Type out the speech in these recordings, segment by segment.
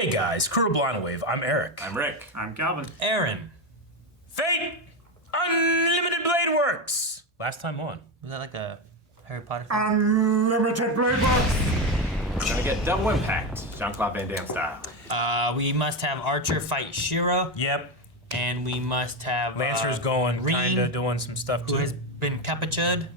Hey guys, Crew Blind Wave, I'm Eric. I'm Rick. I'm Calvin. Aaron. Fate! Unlimited Blade Works! Last time on. Was that like a Harry Potter thing? Unlimited Blade Works! We're gonna get double impact, Jean-Claude Van Damme style. We must have Archer fight Shira. Yep. And we must have Lancer's going, Reen, kinda doing some stuff too. who has been captured.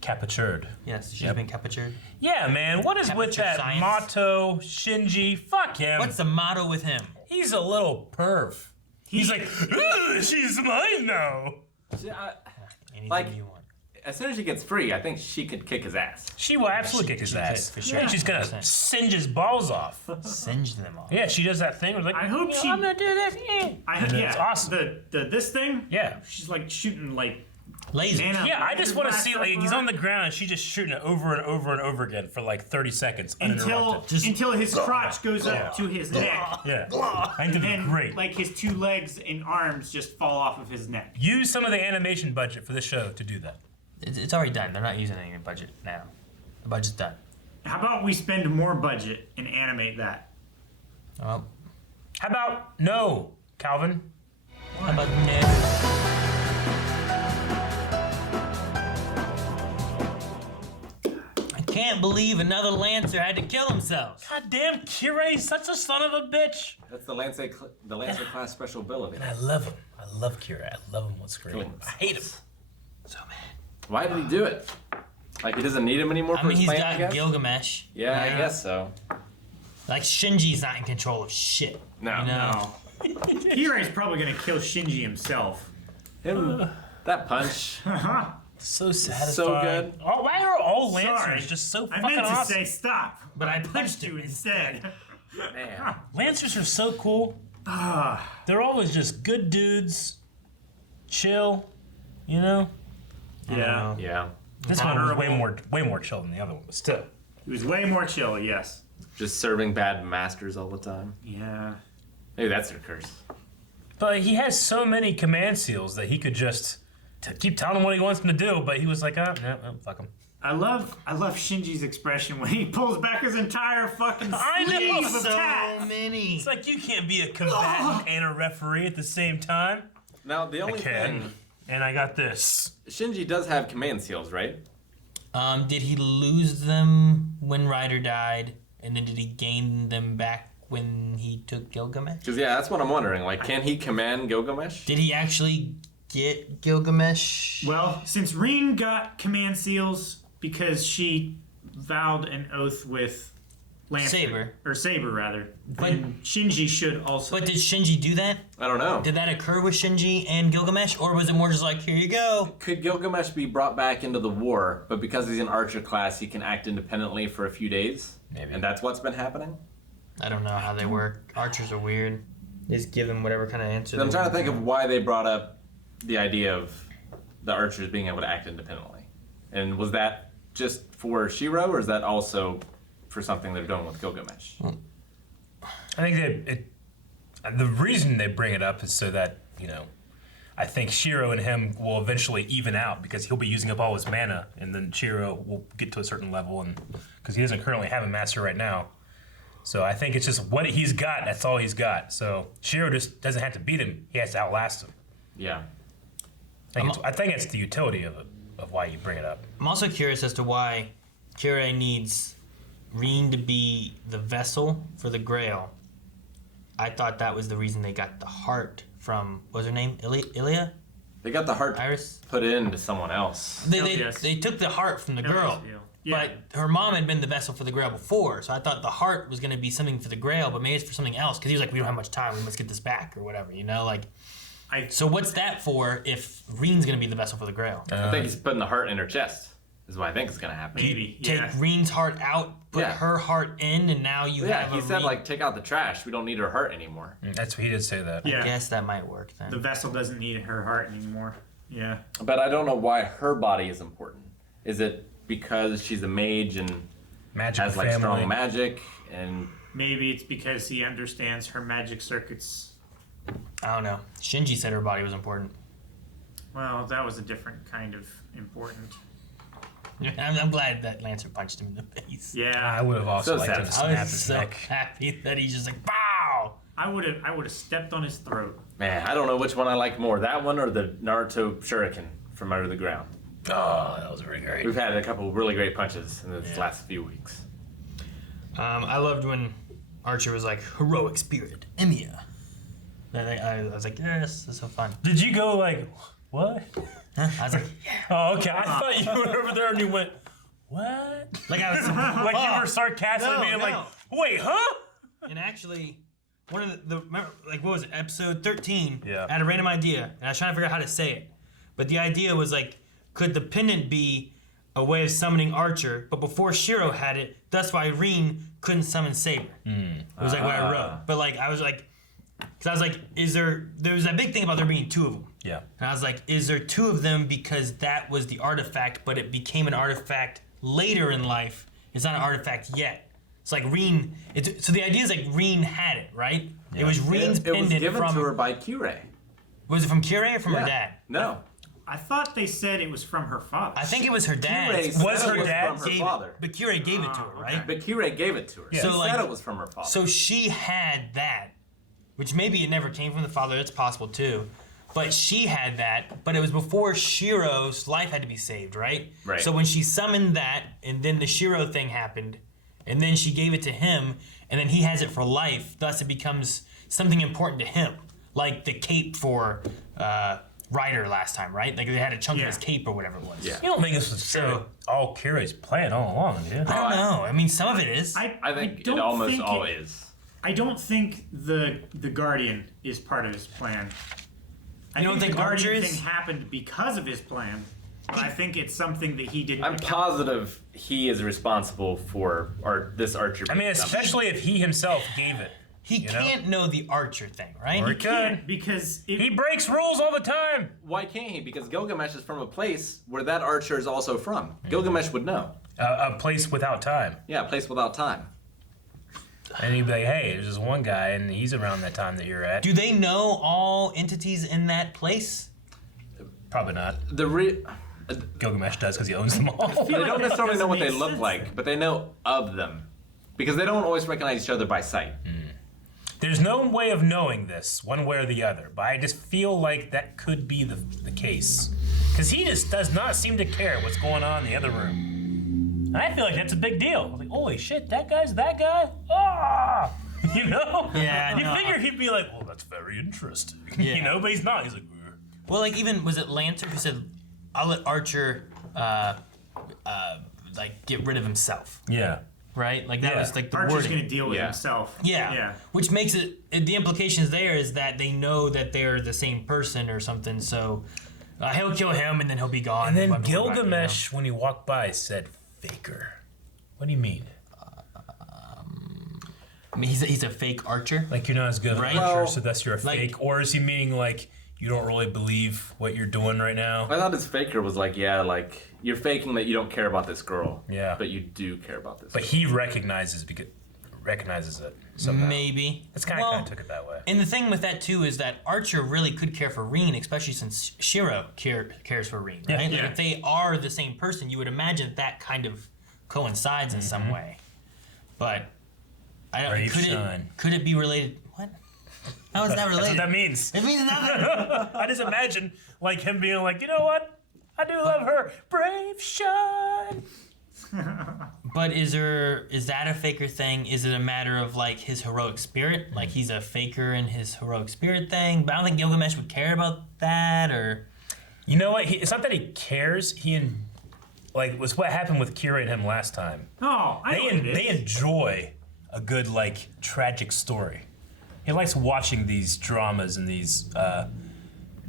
Captured. Yes, she's been captured. Yeah, man, what is with that science. Mato, Shinji? Fuck him. What's the motto with him? He's a little perv. He's like, "Ugh, she's mine now. Anything Like- you want. As soon as she gets free, I think she could kick his ass. She will absolutely kick his she ass. could, for sure. And she's gonna 100%. singe his balls off. Singe them all. Yeah, she does that thing where it's like, I hope she- I'm gonna do this. And it's awesome. This thing? Yeah. She's like shooting like Laser. nano. Yeah, I just want to blast see, like, up he's her on the ground and she's just shooting it over and over and over again for like 30 seconds until uninterrupted. until his crotch goes up to his neck. Yeah, I think it'd be And great. like his two legs and arms just fall off of his neck. Use some of the animation budget for this show to do that. It's already done. They're not using any budget now. The budget's done. How about we spend more budget and animate that? Well, How about no, Calvin? how about no? I can't believe another Lancer had to kill himself. God damn, Kirai's such a son of a bitch. That's the Lancer class special ability. And I love him. I love Kirai. I love him on screen. Cool. I hate him. So mad. Why did he do it? Like he doesn't need him anymore I for mean, his he's plan, I got guess? Gilgamesh. Yeah, I guess so. Like, Shinji's not in control of shit. No. You know? Kirai's probably gonna kill Shinji himself. Him, that punch. So satisfying. So good. Oh, why are all Lancers Sorry. just so I fucking meant to awesome? say stop, But I punched you him instead. Man. Lancers are so cool. Ah, They're always just good dudes, chill, you know? yeah. Yeah. This one was Honorable. way more chill than the other one, but still. He was way more chill, yes. Just serving bad masters all the time. Yeah. Maybe that's their curse. But he has so many command seals that he could just keep telling him what he wants him to do, but he was like, no, fuck him. I love Shinji's expression when he pulls back his entire fucking I know, sleeve of so tats. many. It's like you can't be a combatant and a referee at the same time. Now, the only Can. thing... And I got this. Shinji does have command seals, right? Did he lose them when Ryder died? And then did he gain them back when he took Gilgamesh? Because, yeah, that's what I'm wondering. Like, can he command Gilgamesh? Did he actually get Gilgamesh? Well, since Reen got command seals because she vowed an oath with Lancer. Saber, rather. Then Shinji should also. But did Shinji do that? I don't know. Did that occur with Shinji and Gilgamesh? Or was it more just like, here you go? Could Gilgamesh be brought back into the war, but because he's an archer class, he can act independently for a few days? Maybe. And that's what's been happening? I don't know how they work. Archers are weird. They just give them whatever kind of answer. I'm they trying to want. think of why they brought up the idea of the archers being able to act independently. And was that just for Shiro, or is that also for something they're doing with Gilgamesh? I think the reason they bring it up is so that, I think Shiro and him will eventually even out because he'll be using up all his mana, and then Shiro will get to a certain level, and because he doesn't currently have a master right now. So I think it's just what he's got, that's all he's got. So Shiro just doesn't have to beat him, he has to outlast him. Yeah. I think it's the utility of why you bring it up. I'm also curious as to why Kirei needs Reen to be the vessel for the Grail. I thought that was the reason they got the heart from, what was her name? Ilia? They got the heart Iris? put into someone else. They took the heart from the girl. Yeah. But her mom had been the vessel for the Grail before, so I thought the heart was going to be something for the Grail, but maybe it's for something else, because he was like, we don't have much time, we must get this back, or whatever, So what's that for if Reen's going to be the vessel for the Grail? I think he's putting the heart in her chest, is what I think is going to happen. Maybe. Take Yeah. Reen's heart out, put Yeah. her heart in, and now you Yeah, have he a said, Reen. take out the trash. We don't need her heart anymore. That's what he did say that. Yeah. I guess that might work then. The vessel doesn't need her heart anymore. Yeah. But I don't know why her body is important. Is it because she's a mage and Magic has, family. strong magic? And Maybe it's because he understands her magic circuits. I don't know. Shinji said her body was important. Well, that was a different kind of important. I'm glad that Lancer punched him in the face. Yeah. I would have also So liked him to sad. I snap was his so neck. happy that he's just like, bah! I would have stepped on his throat. Man, I don't know which one I like more, that one or the Naruto Shuriken from under the ground. Oh, that was really great. We've had a couple really great punches in the last few weeks. I loved when Archer was like, heroic spirit, Emiya. I was like, yes, this is so fun. Did you go like, what? Huh? I was like, yeah. Oh, okay. I thought you went over there and you went, what? Like I was Like you were sarcastically being like, wait, huh? And actually, one of the remember, like what was it, episode 13? Yeah. I had a random idea, and I was trying to figure out how to say it. But the idea was like, could the pendant be a way of summoning Archer, but before Shiro had it, thus why Rin couldn't summon Saber. It was like what I wrote. But like I was like, because I was like, there was that big thing about there being two of them. Yeah. And I was like, is there two of them because that was the artifact, but it became an artifact later in life. It's not an artifact yet. It's like Rin. So the idea is like Rin had it, right? Yeah. It was Rin's It pendant was given from. to her by Kirei. Was it from Kirei or from her Yeah. dad? No. I thought they said it was from her father. I think it was her dad. Kirei said Was it her dad from her Gave father. it, but Kirei gave it to her, right? But Kirei gave it to her. Yeah. She So, like- said it was from her father. So she had that, which maybe it never came from the father. It's possible too. But she had that, but it was before Shiro's life had to be saved, right? Right. So when she summoned that, and then the Shiro thing happened, and then she gave it to him, and then he has it for life. Thus, it becomes something important to him, like the cape for Ryder last time, right? Like they had a chunk of his cape or whatever it was. Yeah. You don't think this was all Kirai's plan all along, do you? I don't know. I mean, some of it is. I think it don't almost think all is. I don't think the Guardian is part of his plan. I You don't think the Guardian Archer is? thing happened because of his plan. But I think it's something that he didn't. I'm account- positive he is responsible for this Archer. I mean, especially if he himself gave it. He you know? can't know the Archer thing, right? Or He he can't could. because He breaks rules all the time. Why can't he? Because Gilgamesh is from a place where that Archer is also from. Gilgamesh would know. A place without time. Yeah, a place without time. And he'd be like, hey, there's this one guy, and he's around that time that you're at. Do they know all entities in that place? Probably not. Gilgamesh does because he owns them all. They don't that necessarily know doesn't what they make look sense like, then. but they know of them. Because they don't always recognize each other by sight. There's no way of knowing this, one way or the other, but I just feel like that could be the case. Because he just does not seem to care what's going on in the other room. And I feel like that's a big deal. Like, holy shit, that guy's that guy? Ah! You know? Yeah, You no. fike he'd be like, well, that's very interesting. Yeah. You know, but he's not. He's like, "Ugh." Well, like even was it Lancer who said, "I'll let Archer, like get rid of himself," Yeah. right? Like that Yeah. was like the Archer's wording. going to deal with Yeah. himself. Yeah. Yeah. Which makes it the implications there is that they know that they're the same person or something. So he'll kill him and then he'll be gone. And then we'll go back, Gilgamesh, when he walked by, said, faker. What do you mean? I mean, he's a fake Archer. Like you're not as good of Right. an archer, Well, so thus you're a like- fake? Or is he meaning like you don't really believe what you're doing right now? I thought his faker was like, yeah, like, you're faking that you don't care about this girl. Yeah. But you do care about this But girl. he recognizes it somehow. Maybe. That's kind of took it that way. And the thing with that too is that Archer really could care for Rin, especially since Shiro cares for Rin, right? Like Yeah. if they are the same person, you would imagine that kind of coincides in some way. But I don't. Brave Shine. Could it be related? What? How is that That's related? what that means. It means nothing. I just imagine like him being like, you know what? I do love her. Brave Shine. But is that a faker thing? Is it a matter of like his heroic spirit? Like he's a faker in his heroic spirit thing? But I don't think Gilgamesh would care about that or. You know what? It's not that he cares. Was what happened with Kira and him last time. Oh, I know what it is. They enjoy a good like tragic story. He likes watching these dramas and these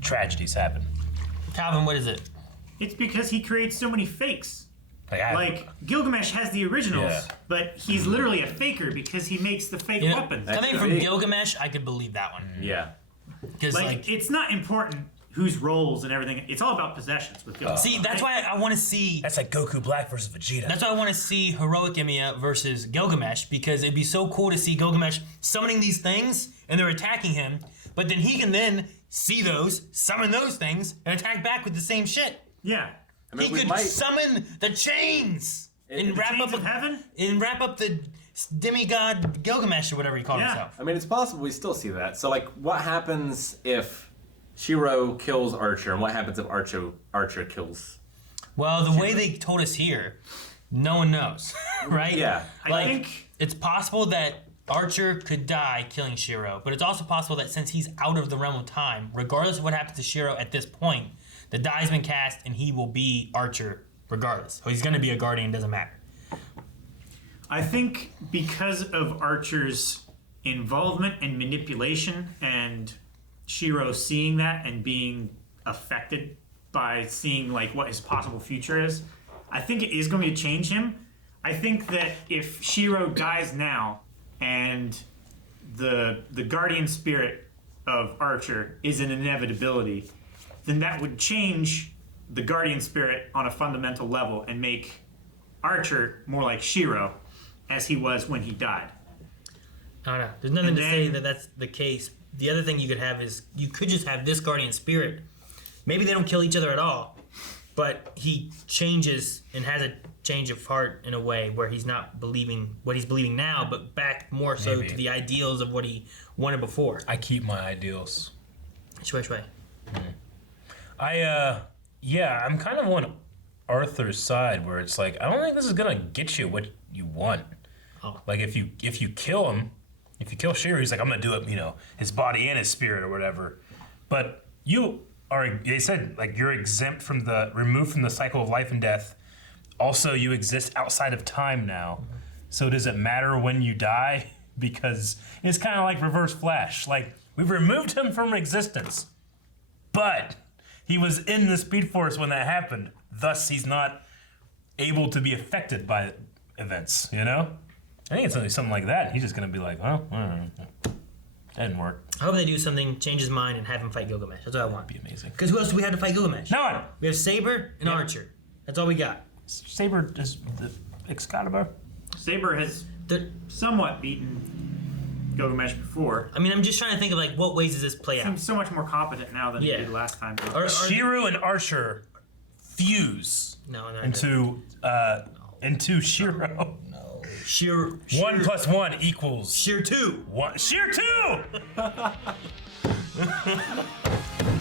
tragedies happen. Calvin, what is it? It's because he creates so many fakes. Like, Like Gilgamesh has the originals, Yeah. but he's literally a faker because he makes the fake You know, weapons. coming could from be. Gilgamesh, I could believe that one. Yeah. Because Like, it's not important whose roles and everything. It's all about possessions with Gilgamesh. see, that's why I want to see. that's like Goku Black versus Vegeta. That's why I want to see heroic Emiya versus Gilgamesh because it'd be so cool to see Gilgamesh summoning these things and they're attacking him, but then he can then see those, summon those things, and attack back with the same shit. Yeah. I mean, He we could might. summon the chains and The chains of heaven? and wrap up the demigod Gilgamesh or whatever he called himself. I mean, it's possible we still see that. So, like, what happens if Shiro kills Archer, and what happens if Archer kills? Well, the way they told us here, no one knows, right? Yeah. I think it's possible that Archer could die killing Shiro, but it's also possible that since he's out of the realm of time, regardless of what happens to Shiro at this point, the die's been cast and he will be Archer regardless. So he's going to be a guardian, doesn't matter. I think because of Archer's involvement and manipulation and Shiro seeing that and being affected by seeing like what his possible future is, I think it is going to change him. I think that if Shiro dies now and the guardian spirit of Archer is an inevitability, then that would change the guardian spirit on a fundamental level and make Archer more like Shiro as he was when he died. I don't know. There's nothing to say that that's the case. The other thing you could have is you could just have this guardian spirit. Maybe they don't kill each other at all, but he changes and has a change of heart in a way where he's not believing what he's believing now, but back more so Maybe. to the ideals of what he wanted before. I keep my ideals. Shui. I'm kind of on Arthur's side where it's like I don't think this is gonna get you what you want. Oh. Like if you kill him, if you kill Shiro, he's like I'm gonna do it, his body and his spirit or whatever. But they said like you're exempt from removed from the cycle of life and death. Also, you exist outside of time now. So does it matter when you die? Because it's kind of like Reverse Flash. Like we've removed him from existence, but he was in the Speed Force when that happened. Thus, he's not able to be affected by events. I think it's only something like that. He's just gonna be like, well, that didn't work. I hope they do something, change his mind, and have him fight Gilgamesh. That's what I want. Be amazing. Because who else do we have to fight Gilgamesh? No one. We have Saber and Archer. That's all we got. Saber is the Excalibur. Saber has somewhat beaten Gilgamesh before. I mean, I'm just trying to think of like what ways does this play out? Seems so much more competent now than he did last time. Shiro and Archer fuse into Shiro. No. Sheer 1 + 1 equals Sheer 2. Sheer 2.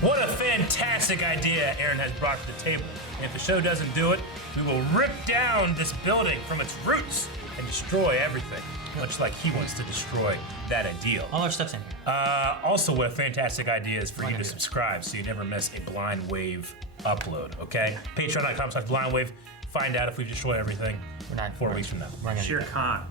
What a fantastic idea Aaron has brought to the table. And if the show doesn't do it, we will rip down this building from its roots and destroy everything, much like he wants to destroy that ideal. All our stuff's in here. Also, what a fantastic idea is for you to subscribe so you never miss a Blind Wave upload, okay? Patreon.com/blindwave. Find out if we've destroyed everything. We're not 4 weeks from now. We're not gonna do Shere that. Khan.